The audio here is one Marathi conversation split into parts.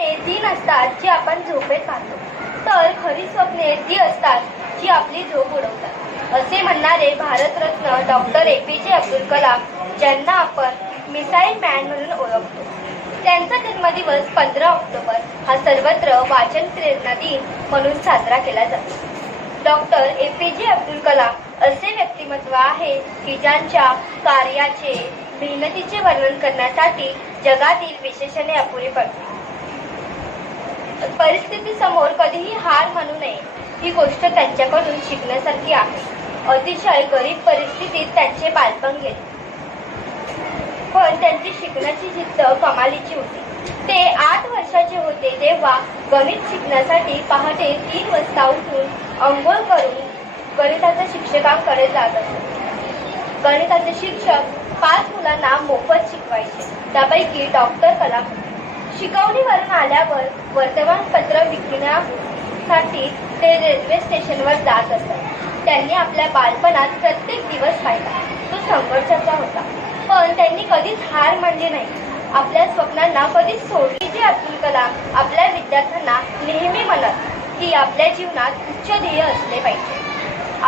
ते दिन असतात जी आपण झोपेत पाहतो, तर खरी स्वप्ने ती असतात जी आपली झोप उडवतात, असे म्हणणारे भारतरत्न डॉक्टर APJ अब्दुल कलाम, ज्यांना आपण मिसाईल मॅन म्हणून ओळखतो. त्यांचा जन्मदिवस 15 ऑक्टोबर हा सर्वत्र वाचन प्रेरणा दिन म्हणून साजरा केला जातो. डॉक्टर APJ अब्दुल कलाम असे व्यक्तिमत्व आहे की ज्यांच्या कार्याचे, मेहनतीचे वर्णन करण्यासाठी जगातील विशेषणे अपुरी पडते. परिस्थितीसमोर कधीही हार मानू नये ही गोष्ट त्यांच्याकडून शिकण्यासारखी आहे. अतिशय गरीब परिस्थितीत त्यांचे बालपण गेले, पण त्यांची शिकण्याची जिद्द कमालीची होती. ते 8 वर्षाचे होते तेव्हा गणित शिकण्यासाठी पहाटे 3 वाजता उठून अंघोळ करून गणिताच्या शिक्षकांकडे जात असत. गणिताचे शिक्षक 5 मुलांना मोफत शिकवायचे, त्यापैकी डॉक्टर कलाम. शिकवणीवरून आल्यावर वर्तमानपत्र विकण्यासाठी ते रेल्वे स्टेशनवर जात असत. त्यांनी आपल्या बालपणात प्रत्येक दिवस पाहिला, तो संघर्षाचा होता, पण त्यांनी कधीच हार मानली नाही, आपल्या स्वप्नांना कधीच सोडले. APJ अब्दुल कलाम आपल्या विद्यार्थ्यांना नेहमी म्हणत की आपल्या जीवनात उच्च ध्येय असले पाहिजे.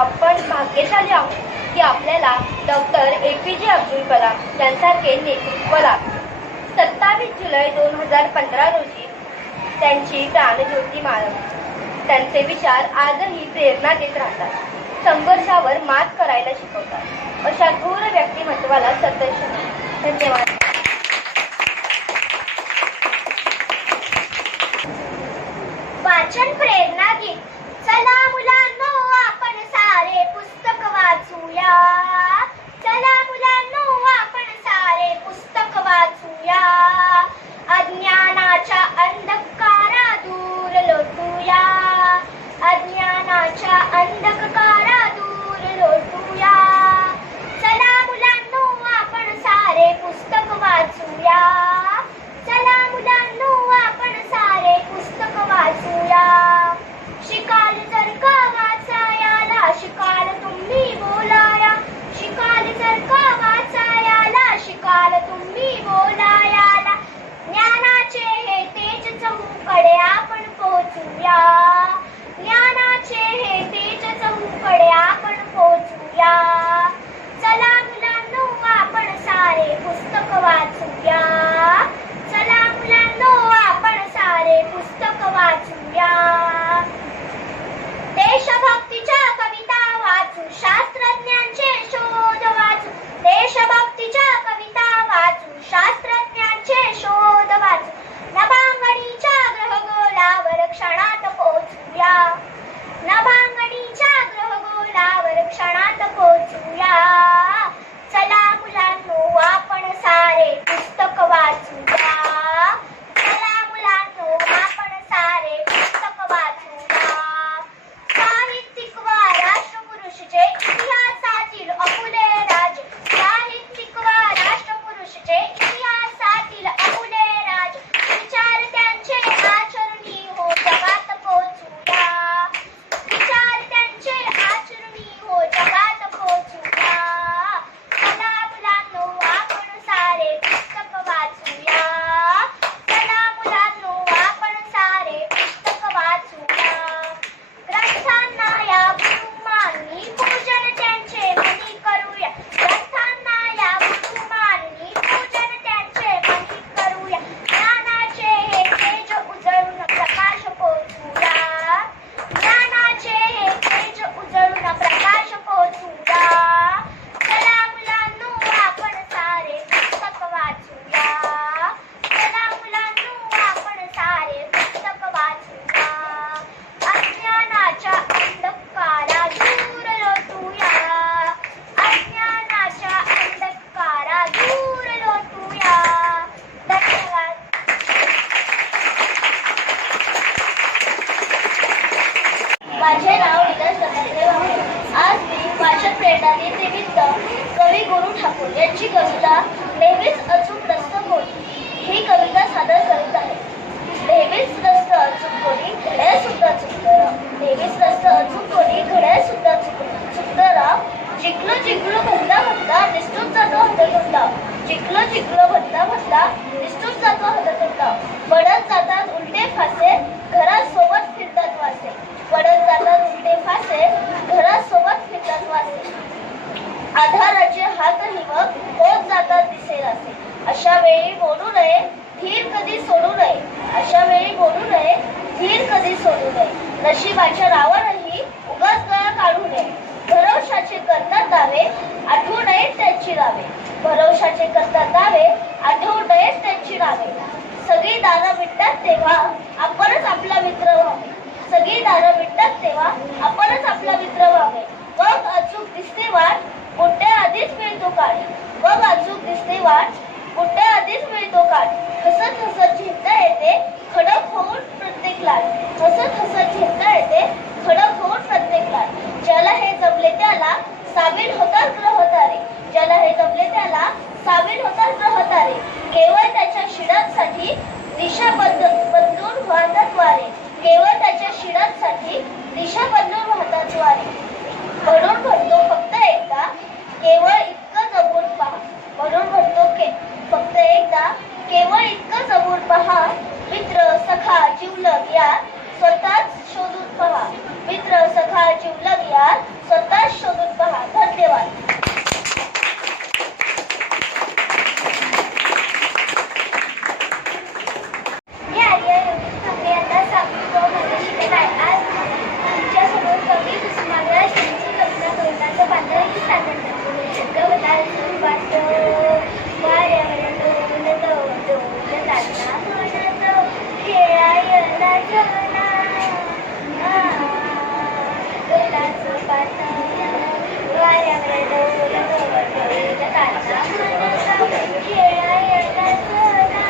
आपण भाग्यशाली आहोत की आपल्याला डॉक्टर APJ अब्दुल कलाम यांसारखे नेतृत्व लाभले. 27 जुलै 2015 रोजी त्यांची प्राणज्योती माळवली. त्यांचे विचार आजही प्रेरणा देत राहतात, संघर्षावर मात करायला शिकवतात. अशा थोर व्यक्तिमत्वाला सतत धन्यवाद. वाचन प्रेरणा गीत. चला मुलांनो आपण सारे पुस्तक वाचूया, चला मुलांनो आपण सारे पुस्तक वाचूया, अज्ञानाच्या अंधकारा दूर लोटूया, अज्ञानाच्या अंधकारा दूर लोटूया, चला मुलांनो आपण सारे पुस्तक वाचूया, चला मुलांनो आपण सारे पुस्तक वाचूया. शिकाल जर का वाचायला, शिकाल तुम्ही बोलाया, शिकाल जर का वाचायला, शिकाल तुम्ही बोलायाला, ज्ञानाचे हे तेज चहूकडे आपण पोहोचूया, ज्ञानाचे हे तेज चहूकडे आपण पोहोचूया, चला मुलांनो आपण सारे पुस्तक वाचूया, चला मुलांनो आपण सारे पुस्तक वाचूया. देशभक्तीच्या कविता वाचू, शास्त्रज्ञांचे शोध वाचू, देशभक्तीच्या कविता वाचू, शास्त्रज्ञांचे शोध वाचू, नभांगणीच्या ग्रहगोलावर क्षणात पोहोचूया, नभांगणीच्या ग्रहगोलावर क्षणात पोहोचूया, चला मुलांनो आपण सारे पुस्तक वाचूया, चला मुलांनो आपण सारे पुस्तक वाचूया. साहित्यिक व राष्ट्रपुरुषचे इतिहासातील अमुल्य राज, साहित्यिक व राष्ट्रपुरुषचे इतिहासातील अमुल्य राज, विचार त्यांचे आचरणी हो जगात पोहोचूया, विचार त्यांचे आचरणी हो जगात पोहोचूया, चला मुलांनो आपण सारे पुस्तक वाचूया, चला मुलांनो आपण सारे पुस्तक वाचूया. ग्रंथांना या गुरुमानी पूजन त्यांचे मनी करूया, ग्रंथांना या गुरुमानी पूजन त्यांचे मनी करूया, ज्ञानाचे हे तेज उजळून प्रकाश पोहोचूया, ज्ञानाचे हे तेज उजळून प्रकाश पोहोचूया, चला मुलांनो आपण सारे पुस्तक वाचूया, चला मुलांनो आपण सारे पुस्तक वाचूया. अज्ञानाच्या अंधकारा दूर लोटूया, अज्ञानाच्या अंधकारा दूर लोटूया. धन्यवाद. माझे नाव विलास दत्तात्रय वाघ. आज मी वाचन प्रेरणा दिन निमित्त कवी गुरु ठाकूर यांची कविता नेहमीच अचूक रस्त कोणी ही कविता सादर करीत आहे. नेहमीच रस्त अचूक कोणी घड्याळ सुद्धा चुकतं राव, नेहमीच रस्त अचूक कोणी घड्याळ सुद्धा चुकतं राव, जिंकलो जिंकलो म्हणता म्हणता निसटून जातो हातातून डाव, चिखलो चिखलो भरता भरता निसटून जातो हलतुंडा. पडत जातात उलटे फासे, घरासोबत फिरतात वासे. पडत जातात उलटे फासे, घरासोबत फिरतात वासे. आधाराचे हातही मग होत जातात दिसेनासे. अशा वेळी बोलू नये, धीर कधी सोडू नये. अशा वेळी बोलू नये, धीर कधी सोडू नये. नशिबाच्या नावानंही उगाच गळा काढू नये. भरवशाचे करतात दावे, आठवू नयेत त्यांची नावे. भरवशाचे करतात दावे, आठवू नयेत त्यांची नावे. सगळी दारं मिटतात तेव्हा आपणच आपला मित्र व्हावे. सगळी दारं मिटतात तेव्हा आपणच आपला मित्र व्हावे. मग अचूक दिसते वाट, मोठ्या आधीच मिळतो काठ. मग अचूक दिसते वाट, मोठ्या आधीच मिळतो काठ. हसत हसत झेपता येते, खडक होऊन प्रत्येक लाट. हसत हसत झेपता येते, खडक होऊन प्रत्येक लाट. ज्याला हे जमले त्याला सामील होतात ग्रह तारे. ज्याला हे जमले त्याला सामील होतात ग्रह तारे. केवळ त्याच्या शिडांसाठी दिशा बदलून वाहतात वारे. केवळ त्याच्या शिडांसाठी दिशा बदलून वाहतात वारे. म्हणून म्हणतो फक्त एकदा, केवळ इतकं जमून पहा. म्हणून म्हणतो फक्त एकदा, केवळ इतकं जमून पहा. मित्र सखा जिवलग या स्वतःच शोधून पहा. मित्र सखा जिवलग या स्वतःच शोधून पहा. धन्यवाद. मी आर्या योगेश ठाकरे आता सातवी क मध्ये शिकत आहे. आज तुमच्यासमोर कवी कुसुमाग्रज यांची कविता कविताचं पात्र ही सादर करते. गवताचं वाटतं वाऱ्यावर डोल डोल डोलताना म्हणतो खेळायला चला. गवताचं पात्र वाऱ्यावर डोल डोल डोलताना म्हणतो खेळायला चला.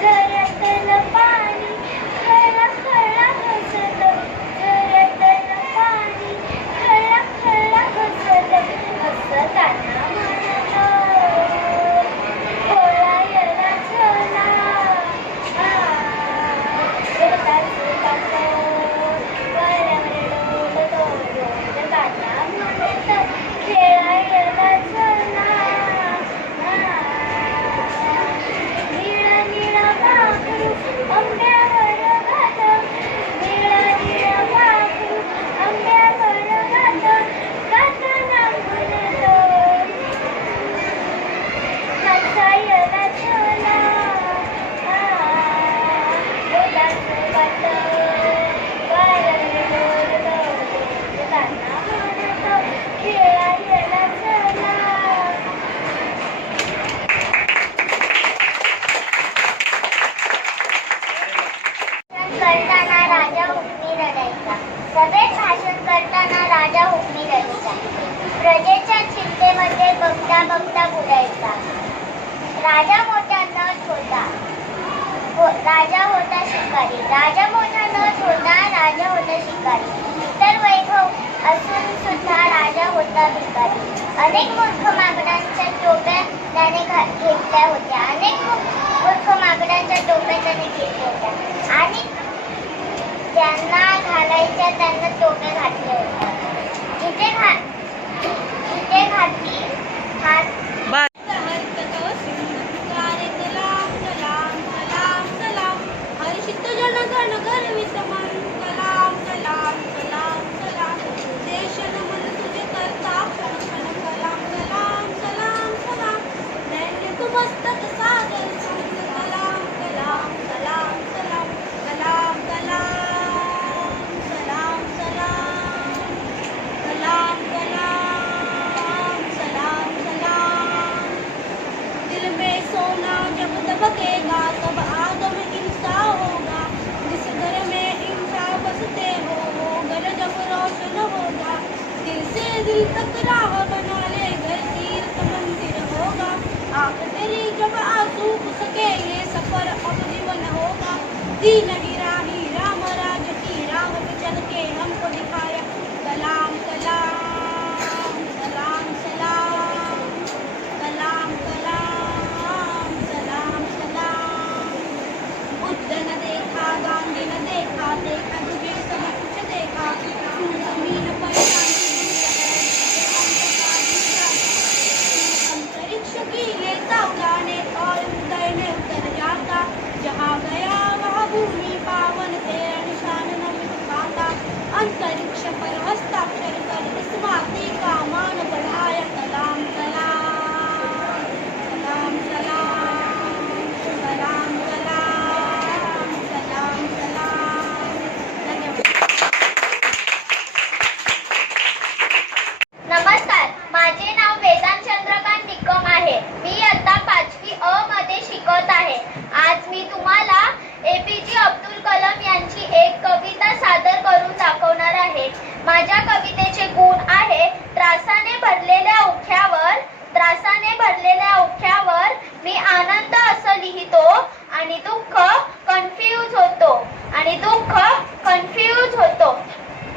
झऱ्यातलं पाणी खळा खळा हसत. झऱ्यातलं पाणी खळा खळा हसत. हसताना म्हणतो खेळायला चला. गवताचं पात्र वाऱ्यावर डोल डोलताना म्हणतो खेळायला चला. निळा निळा पाखरू आंब्यावर घात. निळा निळा पाखरू आंब्यावर घात. गाताना म्हणतो नाचायला चला. गवताचं पात्र वाऱ्यावर डोल डोलताना म्हणतो खेळायला चला. करताना राजा हुकमी रडायचा. सभेत भाषण करताना राजा हुकमी रडायचा. प्रजेच्या चिंतेमध्ये बघता बघता बोलायचा. राजा मोठा नट होता, राजा होता शिकारी. राजा मोठा नट होता, राजा होता शिकारी. इतर वैभव असून सुद्धा राजा होता भिकारी. अनेक मूर्ख माकडांच्या टोप्या त्याने घेतल्या होत्या. अनेक मूर्ख माकडांच्या टोप्या त्याने घेतल्या होत्या आणि त्यांना घालायच्या त्यांना टोप्या घातल्या होत्या. जिथे घातली हात बकेगा तब आदम इंसा होगा. जिस घर में इंसा बसते हो वो घर जब रोशन होगा. दिल से दिल तक राह बना ले घर तीर्थ मंदिर होगा. आंख तेरी जब आंसू सके ये सफर अब जीवन होगा. दीन हीरा ही राम राज की राह पे चल के हमको दिखाया. कलाम कलाम सलाम सलाम कलाम कलाम सलाम सलाम. बुद्ध न देखा, गांधी न देखा, देखा तुझे सब कुछ देखा. तू जमीन पर शांति अंतरिक्ष पर हस्ताक्षर कर इस माटी का मान बढ़ाया। सलाम सलाम सलाम सलाम सलाम सलाम सलाम सलाम। धन्यवाद। नमस्कार, माझे नाव वेदांत चंद्रकांत निकम आहे. मी इयत्ता 5वी अ मध्ये शिकत आहे. आज मी तुम्हाला APJ अब्दुल कलाम यांची एक कविता सादर करून दाखवणार आहे. माझ्या कवितेचे गुण आहे त्रासाने भरलेल्या उख्यावर, त्रासाने भरलेल्या उख्यावर मी आनंद असं लिहितो आणि दुःख कन्फ्यूज होतो, आणि दुःख कन्फ्यूज होतो.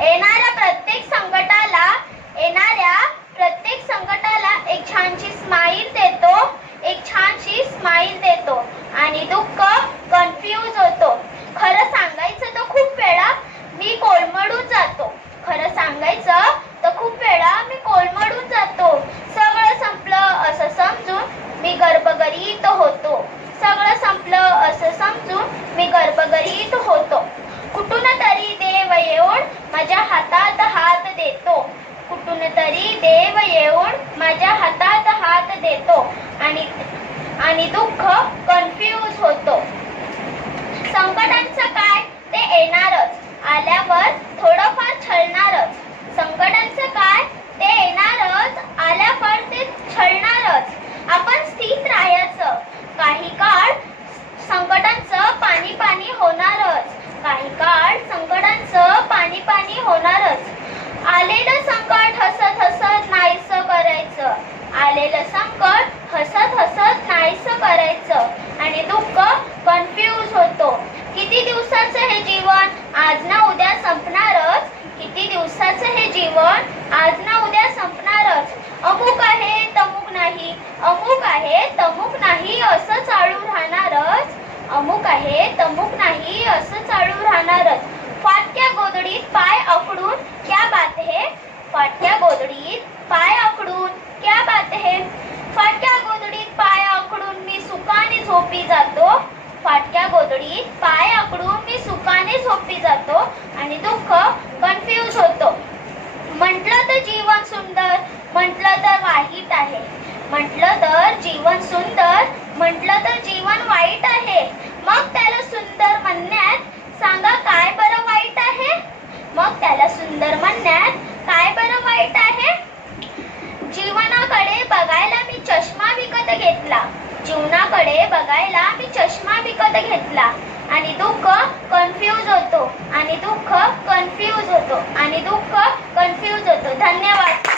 येणाऱ्या प्रत्येक संकटाला एक छानशी स्माईल देतो, एक छानशी स्माईल देतो आणि दुःख कन्फ्यूज होतो. खरं सांगायचं तर खूप वेळा मी कोलमडून जातो, खरं सांगायचं तर खूप वेळा मी कोलमडून जातो. सगळं संपलं असं समजून मी गर्भगरीत होतो, सगळं संपलं असं समजून मी गर्भगरीत होतो. कुठून तरी देव येऊन माझ्या हातात हात देतो, कुठून तरी देव येऊन माझ्या हातात हात देतो आणि दुःख कन्फ्यूज होतो. संकटांचं काय ते येणारच, आल्यावर थोडंफार छळणारच. संकटांचं काय ते येणारच, आल्यावर ते छळणारच. आपण स्थिर राहायचं, काही काळ संकटांचं पाणी पाणी होणारच, काही काळ संकटांचं पाणी पाणी होणारच. आलेलं संकट हसत हसत नाहीसं करायचं, आलेलं संकट हसत हसत नाहीसं करायचं आणि दुःख कन्फ्यूज होतो. किती दिवसाचं हे जीवन, आज ना उद्या संपणारच. किती दिवसाचं हे जीवन, आज ना उद्या संपणारच. अमुक आहे तमुक नाही, अमुक आहे तमुक नाही असं चालू राहणारच, अमुक आहे तमुक नाही असं चालू राहणारच. फाटक्या गोधडीत पाय आखडून क्या बात है, फाटक्या गोधडीत पाय आखडून क्या बात है. फाटक्या गोधडीत पाय आखडून मी सुखाने झोपी जातो, फाटक्या गोधडीत पाय आखडून मी सुखाने झोपी जातो आणि दुःख कन्फ्यूज होतो. म्हटलं तर जीवन सुंदर, म्हटलं तर वाईट आहे, म्हटलं तर जीवन सुंदर, म्हटलं तर जीवन वाईट आहे. मग त्याला सुंदर म्हणण्यात सांगा काय बरं वाईट आहे, मग त्याला सुंदर म्हणण्यात काय बरं वाईट आहे. जीवनाकडे बघायला मी चष्मा विकत घेतला, जीवनाकडे बघायला मी चष्मा विकत घेतला आणि दुःख कन्फ्यूज होतो, आणि दुःख कन्फ्यूज होतो, आणि दुःख कन्फ्यूज होतो. धन्यवाद.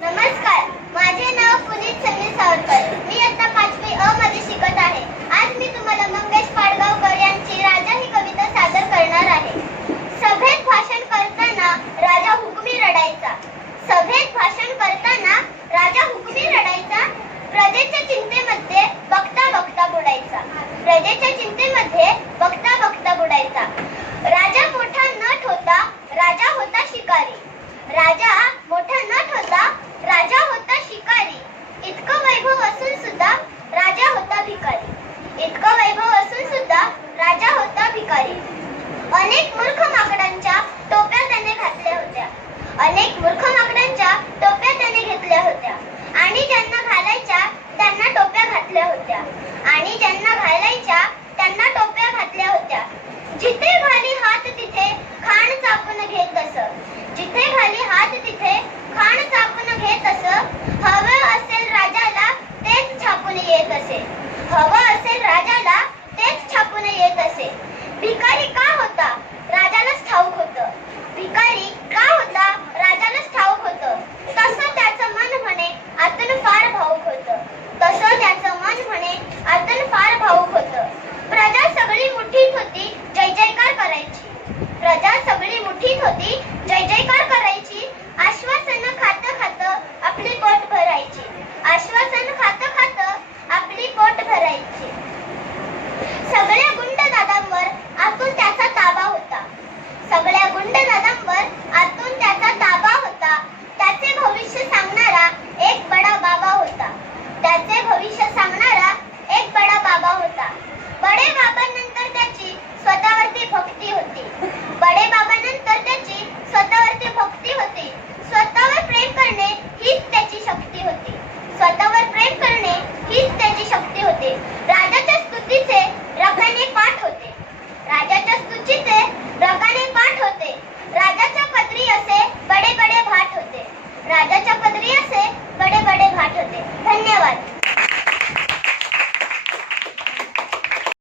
नमस्कार, माझे नाव पुनीत समीर सावरकर. मी इयत्ता 5वी अ मध्ये शिकत आहे. आज मी तुम्हाला मंगेश पाडगावकर यांची राजा ही कविता सादर करणार आहे. सभेत भाषण करताना राजा हुकमी रडायचा, सभेत भाषण करताना राजा हुकमी रडायचा. प्रजेच्या चिंतेमध्ये बघता बघता बुडायचा, प्रजेच्या चिंतेमध्ये बघता बघता बुडायचा. राजा मोठा नट होता, राजा होता शिकारी, राजा मोठा नट होता, राजा होता शिकारी. इतकं वैभव असून सुद्धा राजा होता भिकारी, इतकं वैभव असून सुद्धा राजा होता भिकारी. अनेक मूर्ख माकडांच्या टोप्या त्याने घातल्या होत्या, अनेक मूर्ख माकडांच्या टोप्या त्याने घेतल्या होत्या आणि ज्यांना घालायच्या त्यांना टोप्या घातल्या होत्या, आणि ज्यांना घालायच्या त्यांना टोप्या घातल्या होत्या. जिथे घाली हात तिथे खाण चापून घेत असं, जिथे घाली हात तिथे खाण चापून घेत असं. हवं असेल राजाला तेच छापून येत असे, हवं असेल राजाला तेच छापून येत असे. भिकारी का होता राजालाच ठाऊक होतं, भिकारी का होता राजालाच ठाऊक होतं. तसं त्याचं मन म्हणे आतून फार भावुक होतं, तसं त्याचं मन म्हणे आतून फार भावुक होतं. प्रजा सगळी मुठीत होती जय जयकार करायची, प्रजा सगळी मुठीत होती जय जयकार करायची. आश्वासन खात खात आपली पोट भरायची, आश्वासन खात खात आपली पोट भरायची. सगळ्या गुंड दादांवर आतून